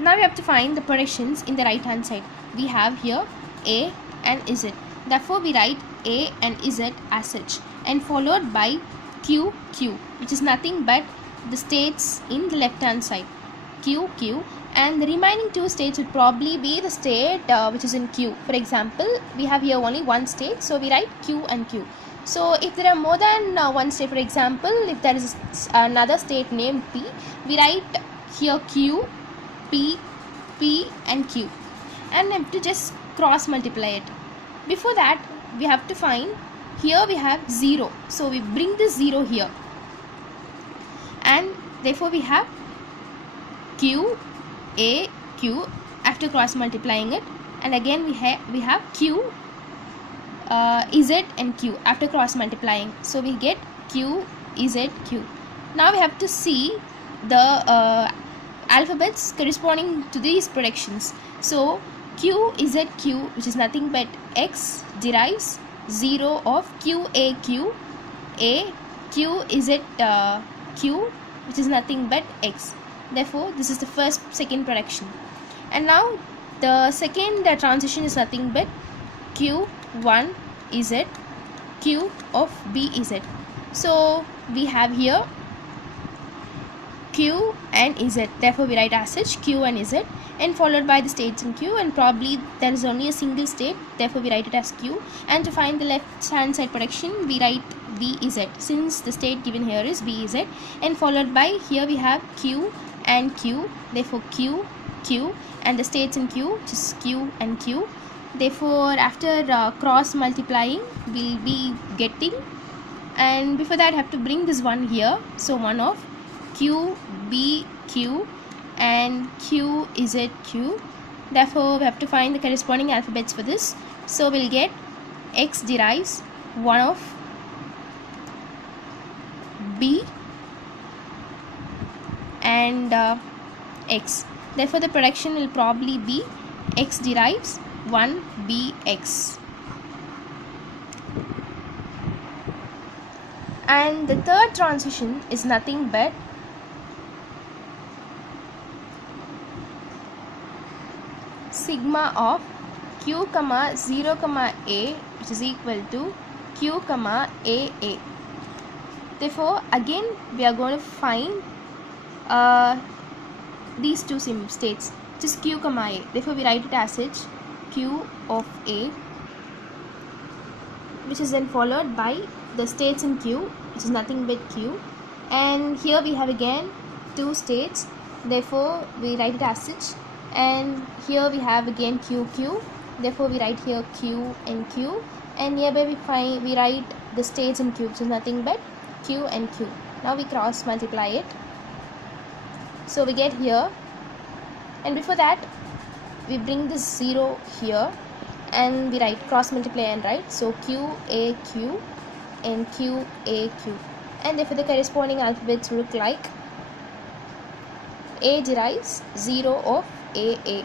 Now we have to find the productions in the right hand side. We have here A and Z. Therefore we write A and Z as such, and followed by Q, which is nothing but the states in the left hand side, Q, and the remaining two states would probably be the state which is in Q. For example, we have here only one state, so we write Q and Q. So if there are more than one state, for example, if there is another state named P, we write here Q, P, and Q, and have to just cross multiply it. Before that, we have to find, here we have 0, so we bring this 0 here, and therefore we have Q, A, Q after cross multiplying it, and again we have Q, Z and Q after cross multiplying, so we get Q, Z, Q. Now we have to see the alphabets corresponding to these productions. So Q, Z, Q, which is nothing but X, derives 0 of Q, A, Q, Q, Z, Q, which is nothing but X. Therefore this is the second production. And now the second transition is nothing but Q1 Z, Q of B Z. So we have here Q and Z. Therefore we write as such Q and Z, and followed by the states in Q, and probably there is only a single state, therefore we write it as Q. And to find the left hand side production, we write VZ, since the state given here is VZ, and followed by, here we have Q and Q, therefore Q, and the states in Q, which is Q and Q. Therefore after cross multiplying, we'll be getting, and before that I have to bring this one here, so 1 of Q, B, Q, and Q, Z, Q. Therefore we have to find the corresponding alphabets for this. So we'll get X derives 1 of B and X. Therefore the production will probably be X derives 1 BX. And the third transition is nothing but sigma of Q, 0, A, which is equal to Q, AA. Therefore again we are going to find these two states, which is Q, A. Therefore we write it as such Q of A, which is then followed by the states in Q, which is nothing but Q, and here we have again two states, therefore we write it as such, and here we have again Q, therefore we write here Q and Q, and nearby we write the states in Q, which is nothing but Q and Q. Now we cross multiply it, so we get here, and before that we bring this 0 here, and we write cross multiply and write, so Q, A, Q and Q, A, Q, and therefore the corresponding alphabets look like A derives 0 of AA.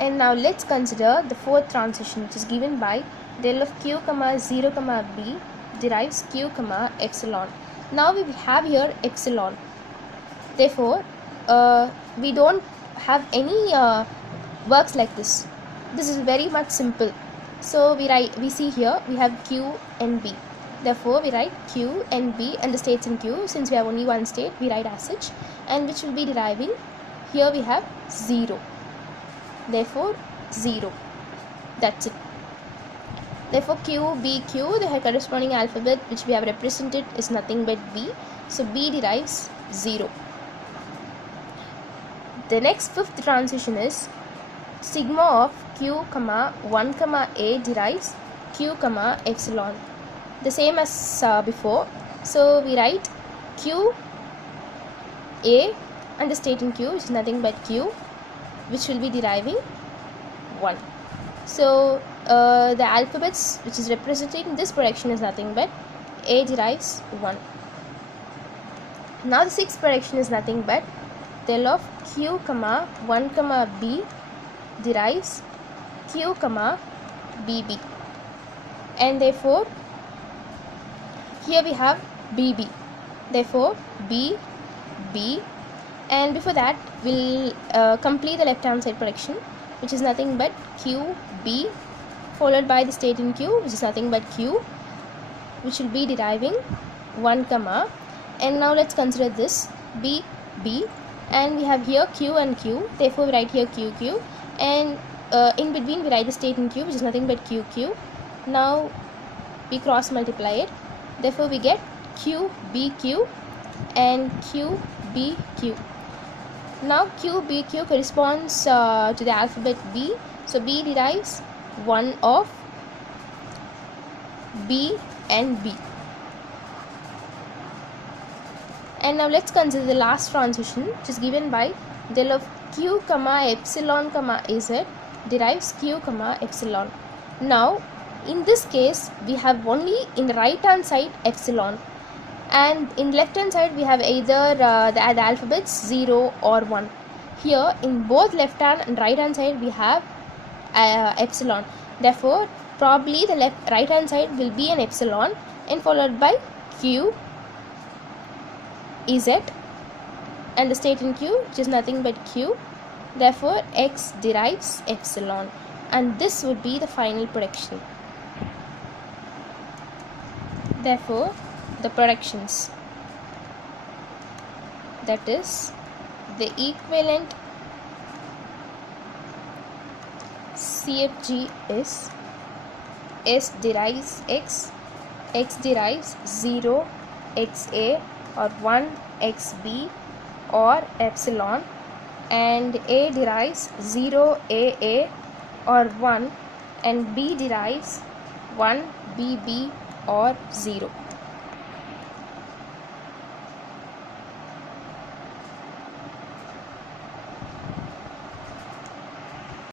And now let's consider the fourth transition, which is given by del of Q, 0, B derives Q, epsilon. Now we have here epsilon, therefore we don't have any works like this. This is very much simple. So we see here we have Q and B, therefore we write Q and B and the states in Q. Since we have only one state, we write as such, and which will be deriving, here we have 0, therefore 0, that's it. Therefore Q, B, Q, the corresponding alphabet which we have represented is nothing but B, so B derives 0. The next fifth transition is sigma of Q, 1, A derives Q, epsilon. The same as before. So we write Q, A and the state in Q, which is nothing but Q, which will be deriving 1. So the alphabets which is representing this production is nothing but A derives 1. Now the sixth production is nothing but del of Q, 1, B derives Q, BB, and therefore here we have BB, therefore B, And before that, we'll complete the left hand side production, which is nothing but QB followed by the state in Q, which is nothing but Q, which will be deriving 1 comma. And now let's consider this B, and we have here Q and Q, therefore we write here QQ, and in between we write the state in Q, which is nothing but QQ. Now we cross multiply it, therefore we get QBQ and QBQ. Now QBQ corresponds to the alphabet B, so B derives 1 of B and B. And now let's consider the last transition, which is given by del of Q comma epsilon comma Z derives Q comma epsilon. Now in this case we have only in the right hand side epsilon, and in left hand side we have either the alphabets 0 or 1. Here in both left hand and right hand side we have epsilon, therefore probably the right hand side will be an epsilon and followed by Q Z and the state in Q, which is nothing but Q, therefore X derives epsilon, and this would be the final production. Therefore the productions, that is the equivalent CFG is S derives X, X derives 0 XA or 1 XB or epsilon, and A derives 0 AA or 1, and B derives 1 BB or 0.